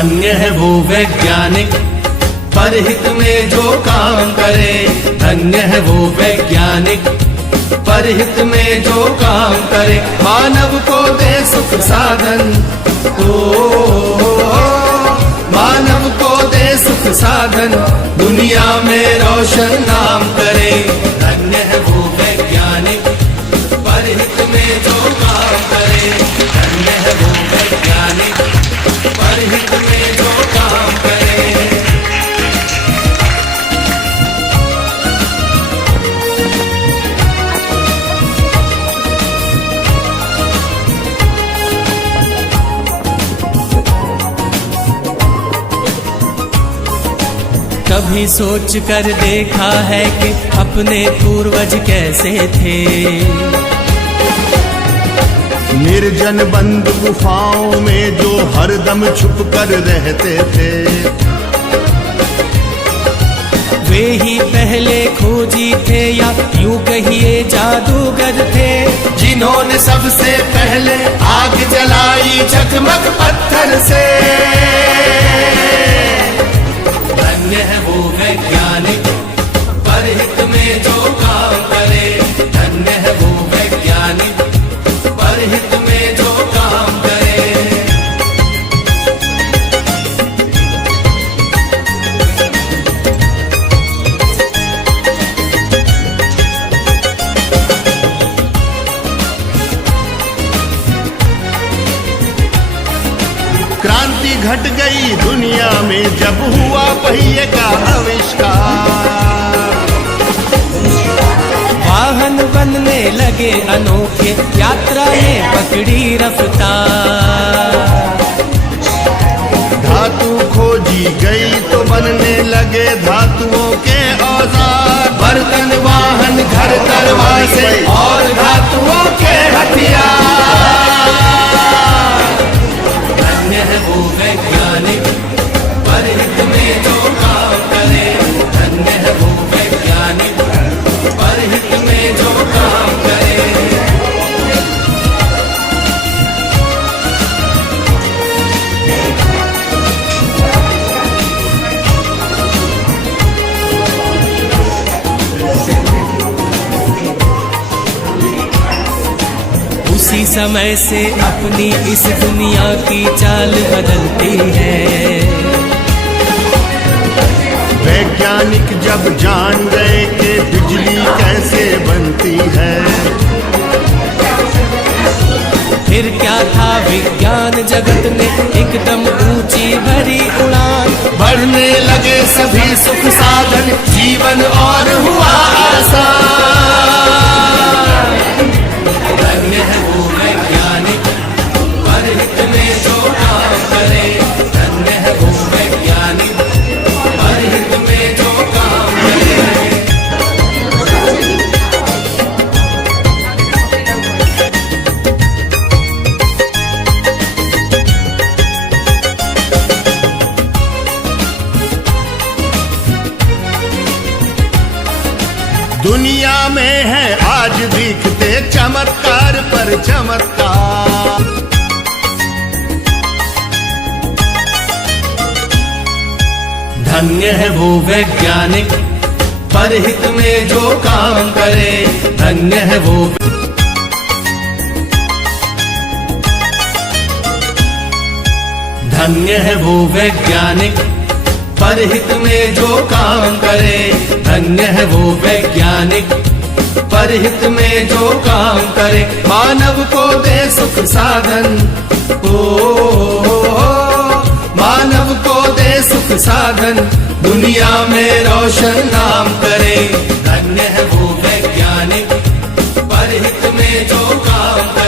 धन्य है वो वैज्ञानिक परहित में जो काम करे। धन्य है वो वैज्ञानिक परहित में जो काम करे। मानव को दे सुख साधन, मानव को दे सुख साधन, दुनिया में रोशन नाम करे। धन्य है वो वैज्ञानिक परहित में जो काम करे। धन्य है वो वैज्ञानिक परहित में जो काम करे। कभी सोच कर देखा है कि अपने पूर्वज कैसे थे। निर्जन बंद गुफाओं में जो हरदम छुप कर रहते थे। वे ही पहले खोजी थे या यूं कहिए जादूगर थे, जिन्होंने सबसे पहले आग जलाई चकमक पत्थर से। धन्य है वो वैज्ञानिक परहित में जो काम करे। धन्य है वो वैज्ञानिक परहित में जो काम करे। क्रांति घट गई दुनिया में जब हुआ पहिए का आविष्कार। वाहन बनने लगे अनोखे, यात्रा ने पकड़ी रफ्तार। धातु खोजी गई तो बनने लगे धातुओं के औजार। बर्तन वाहन घर दरवाजे और धातुओं के हथियार। धन्य है वो वैज्ञानिक परहित में जो काम करे। धन्य है वो वैज्ञानिक परहित में जो काम करे। उसी समय से अपनी इस दुनिया की चाल बदलती है। वैज्ञानिक जब जान गए कि बिजली कैसे बनती है। फिर क्या था विज्ञान जगत ने एकदम ऊंची भरी उड़ान। बढ़ने लगे सभी सुख साधन, जीवन और हुआ आसान। धन्य है वो वैज्ञानिक परहित में जो काम करे। धन्य है वो वैज्ञानिक परहित में जो काम करे। दुनिया में है आज दिखते चमत्कार पर चमत्कार। धन्य है वो वैज्ञानिक परहित में जो काम करे। धन्य है वो धन्य है वो वैज्ञानिक परहित में जो काम करे। धन्य है वो वैज्ञानिक परहित में जो काम करे। मानव को दे सुख साधन, मानव को दे सुख साधन, दुनिया में रोशन नाम करे। धन्य है वो वैज्ञानिक परहित में जो काम करे।